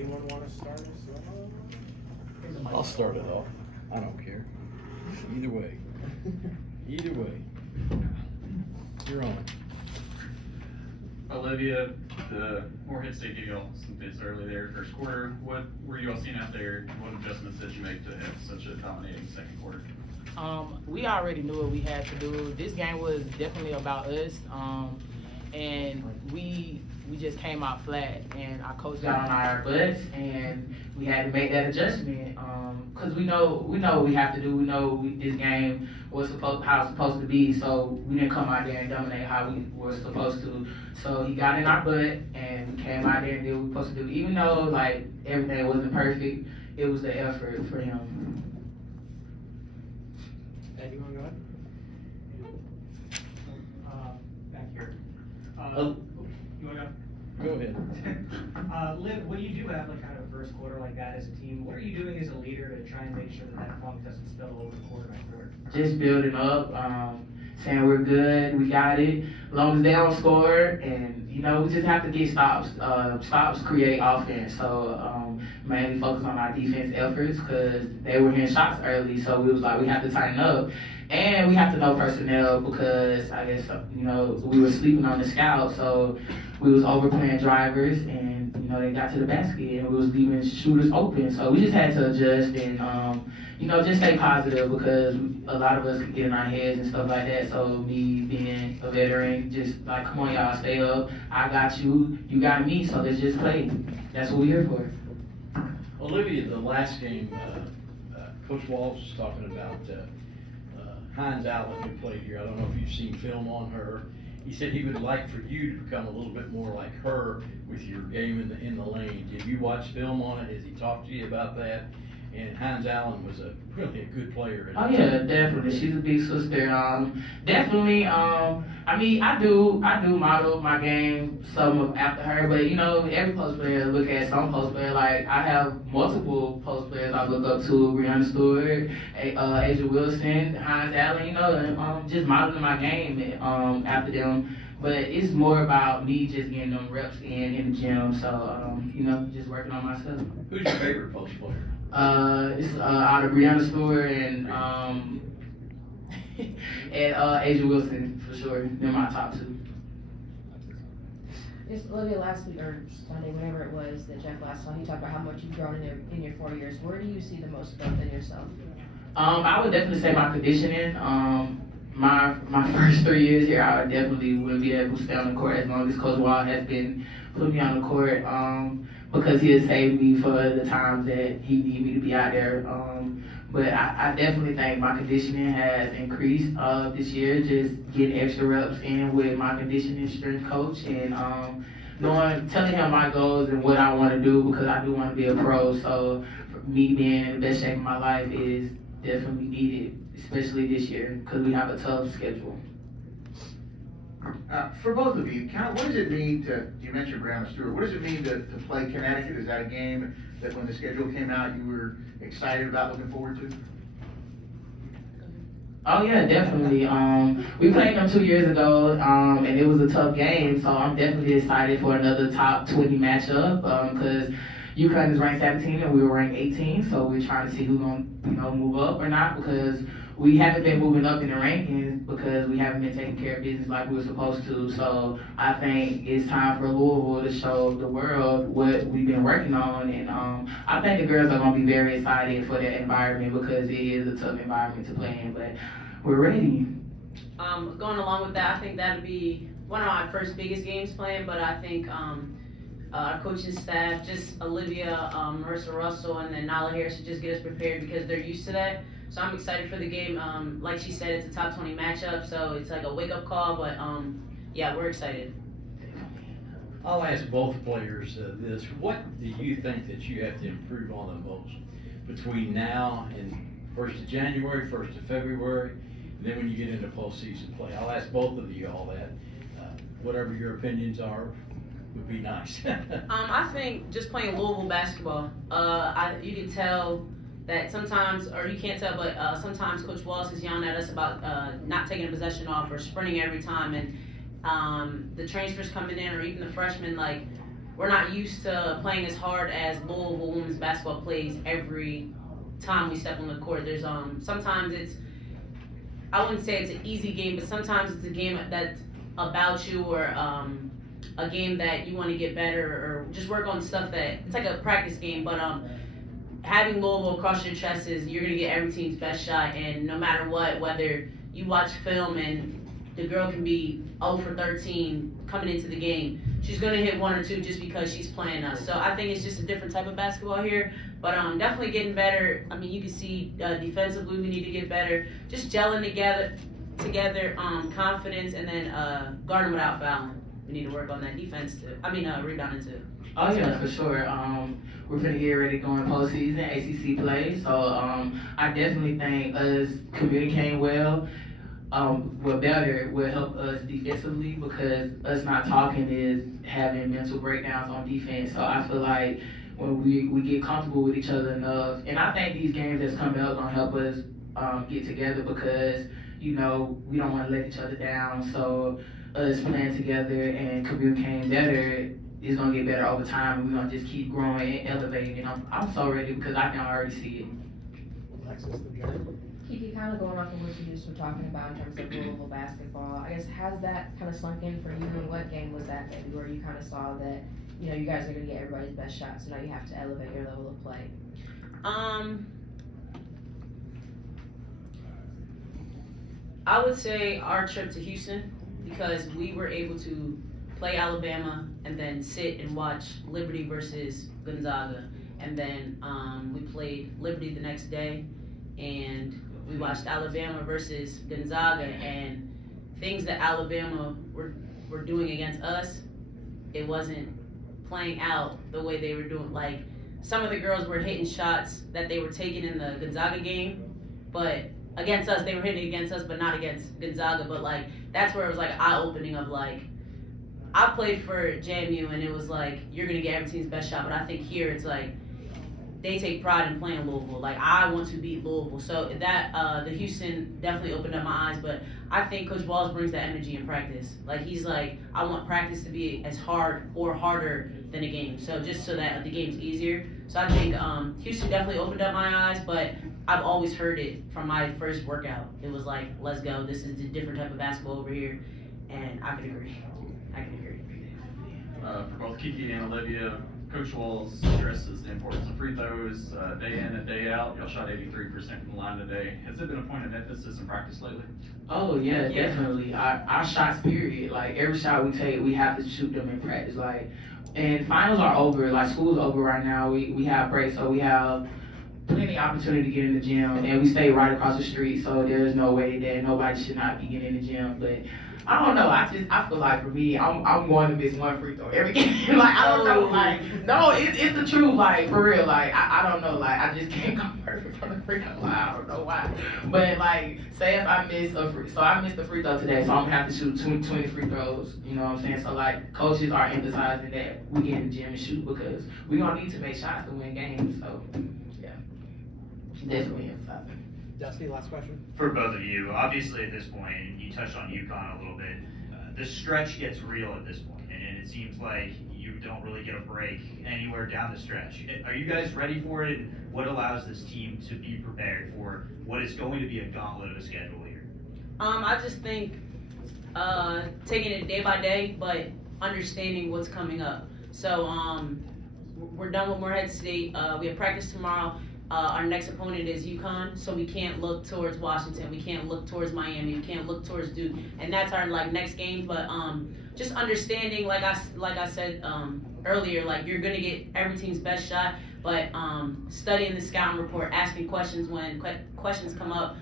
Anyone want to start us? I'll start it off. I don't care. Either way. Either way. You're on. Olivia, the Morehead State gave you all some fits early there, first quarter. What were you all seeing out there? What adjustments did you make to have such a dominating second quarter? We already knew what we had to do. This game was definitely about us, and we just came out flat, and our coach got on our butts, and we had to make that adjustment, because we know what we have to do. We know this game was how it's supposed to be, so we didn't come out there and dominate how we were supposed to. So he got in our butt, and we came out there and did what we were supposed to do. Even though like everything wasn't perfect, it was the effort for him. Ed, you want to go ahead? Back here. You want to go? Go ahead. Liv, when you do have like kind of a first quarter like that as a team, what are you doing as a leader to try and make sure that funk doesn't spill over quarter by quarter? Just building up, saying we're good, we got it. As long as they don't score, and we just have to get stops. Stops create offense, so mainly focus on our defense efforts because they were hitting shots early. So we was like, we have to tighten up, and we have to know personnel because I guess we were sleeping on the scout, so we was overplaying drivers, and they got to the basket, and we was leaving shooters open. So we just had to adjust and just stay positive because a lot of us could get in our heads and stuff like that. So me being a veteran, just like, come on y'all, stay up. I got you, you got me, so let's just play. That's what we're here for. Olivia, the last game, Coach Walsh was talking about Hines Allen, who played here. I don't know if you've seen film on her. He said he would like for you to become a little bit more like her with your game in the lane. Did you watch film on it? Has he talked to you about that? And Hines Allen was really a good player. Oh yeah, definitely. She's a big sister. Definitely. I do model my game some after her, but every post player look at some post player. Like I have multiple post players I look up to: Brianna Stewart, Asia Wilson, Hines Allen. And, just modeling my game after them. But it's more about me just getting them reps in the gym. So just working on myself. Who's your favorite post player? It's out of Brianna Stewart and Asia Wilson for sure. They're my top two. It's Olivia last week or Sunday, whenever it was that Jeff last saw, he talked about how much you've grown in your 4 years. Where do you see the most growth in yourself? I would definitely say my conditioning. My first 3 years here, I definitely wouldn't be able to stay on the court as long as Coach Wall has been putting me on the court. Because he has saved me for the times that he needed me to be out there. But I definitely think my conditioning has increased this year, just getting extra reps in with my conditioning strength coach and telling him my goals and what I want to do because I do want to be a pro. So me being in the best shape of my life is definitely needed, especially this year because we have a tough schedule. For both of you, what does it mean you mentioned Brianna Stewart, what does it mean to play Connecticut? Is that a game that when the schedule came out you were excited about, looking forward to? Oh yeah, definitely. We played them 2 years ago, and it was a tough game, so I'm definitely excited for another top 20 matchup, because UConn is ranked 17 and we were ranked 18, so we're trying to see who's going to move up or not, because we haven't been moving up in the rankings because we haven't been taking care of business like we were supposed to. So I think it's time for Louisville to show the world what we've been working on. And I think the girls are going to be very excited for that environment because it is a tough environment to play in. But we're ready. Going along with that, I think that would be one of my first biggest games playing. But I think our coaching staff, just Olivia, Marissa Russell, and then Nala Harris should just get us prepared because they're used to that. So I'm excited for the game. Like she said, it's a top 20 matchup, so it's like a wake-up call, but yeah, we're excited. I'll ask both players this. What do you think that you have to improve on the most between now and 1st of January, 1st of February, and then when you get into postseason play? I'll ask both of you all that. Whatever your opinions are would be nice. I think just playing Louisville basketball, you can tell that sometimes, or you can't tell, but sometimes Coach Wallace is yelling at us about not taking a possession off or sprinting every time, and the transfers coming in, or even the freshmen, like we're not used to playing as hard as Louisville women's basketball plays every time we step on the court. There's sometimes it's, I wouldn't say it's an easy game, but sometimes it's a game that's about you, or a game that you want to get better or just work on stuff that it's like a practice game. But having Louisville across your chest is you're gonna get every team's best shot, and no matter what, whether you watch film and the girl can be 0 for 13 coming into the game, she's gonna hit 1 or 2 just because she's playing us. So I think it's just a different type of basketball here, but definitely getting better. I mean, you can see defensively we need to get better, just gelling together, confidence, and then guarding without fouling. We need to work on that defense too. Rebounding too. Oh yeah, for sure. We're finna get ready to go in postseason ACC play, so I definitely think us communicating well, better will help us defensively, because us not talking is having mental breakdowns on defense. So I feel like when we get comfortable with each other enough, and I think these games that's coming up gonna help us get together, because we don't want to let each other down. So us playing together and communicating better is gonna get better over time, and we're gonna just keep growing and elevating. And I'm so ready, because I can already see it. Kiki, kind of going off of what you just were talking about in terms of Louisville basketball, I guess, has that kind of sunk in for you, and what game was that maybe where you kind of saw that, you guys are going to get everybody's best shot, so now you have to elevate your level of play? I would say our trip to Houston, because we were able to play Alabama and then sit and watch Liberty versus Gonzaga, and then we played Liberty the next day, and we watched Alabama versus Gonzaga, and things that Alabama were doing against us, it wasn't playing out the way they were doing. Like, some of the girls were hitting shots that they were taking in the Gonzaga game, but against us, they were hitting against us, but not against Gonzaga. But like, that's where it was like eye-opening of like, I played for JMU, and it was like, you're gonna get every team's best shot, but I think here it's like, they take pride in playing Louisville. Like, I want to beat Louisville. So that, the Houston definitely opened up my eyes, but I think Coach Walls brings that energy in practice. Like, he's like, I want practice to be as hard or harder than a game. So just so that the game's easier. So I think Houston definitely opened up my eyes, but I've always heard it from my first workout. It was like, let's go. This is a different type of basketball over here. And I can agree. For both Kiki and Olivia, Coach Walls stresses the importance of free throws, day in and day out. Y'all shot 83% from the line today. Has it been a point of emphasis in practice lately? Oh yeah, definitely. Our shots, period. Like, every shot we take, we have to shoot them in practice. Like, and finals are over. Like, school's over right now. We have break, so we have plenty of opportunity to get in the gym, and we stay right across the street. So there's no way that nobody should not be getting in the gym. But I don't know. I feel like, for me, I'm going to miss one free throw every game. Like, I don't know. Like, no, it's the truth. Like, for real. Like, I don't know. Like, I just can't come perfect from the free throw line. I don't know why. But like, say if I miss I missed a free throw today, so I'm gonna have to shoot 20 free throws. You know what I'm saying? So like, coaches are emphasizing that we get in the gym and shoot, because we gonna need to make shots to win games. So yeah, definitely emphasizing. Dusty, last question. For both of you, obviously at this point, you touched on UConn a little bit, the stretch gets real at this point, and it seems like you don't really get a break anywhere down the stretch. Are you guys ready for it? What allows this team to be prepared for what is going to be a gauntlet of a schedule here? I just think taking it day by day, but understanding what's coming up. So we're done with Morehead State. We have practice tomorrow. Our next opponent is UConn, so we can't look towards Washington, we can't look towards Miami, we can't look towards Duke, and that's our next game. But just understanding, like I said earlier, like, you're gonna get every team's best shot, but studying the scouting report, asking questions when questions come up,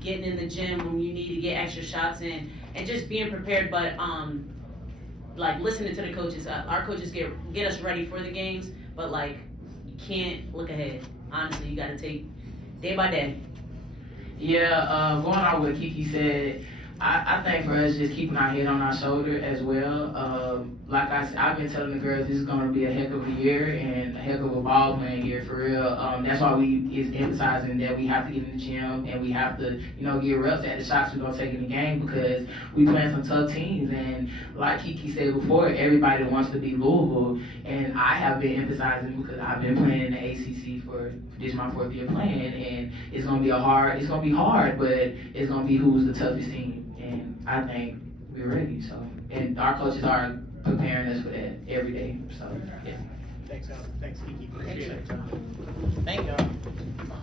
getting in the gym when you need to get extra shots in, and just being prepared. But like, listening to the coaches, our coaches get us ready for the games, but like, you can't look ahead. Honestly, you gotta take day by day. Yeah, going on what Kiki said, I think for us, just keeping our head on our shoulder as well. like I said, I've been telling the girls this is gonna be a heck of a year and a heck of a ball playing year for real. That's why we is emphasizing that we have to get in the gym and we have to, get reps at the shots we're gonna take in the game because we playing some tough teams. And like Kiki said before, everybody wants to be Louisville, and I have been emphasizing because I've been playing in the ACC for this is my 4th year playing, and it's gonna be hard, but it's gonna be who's the toughest team, and I think we're ready. So, and our coaches are preparing us for that every day. So, yeah. Thanks, Al. Thanks, Kiki. Appreciate Appreciate it. it. Thank y'all.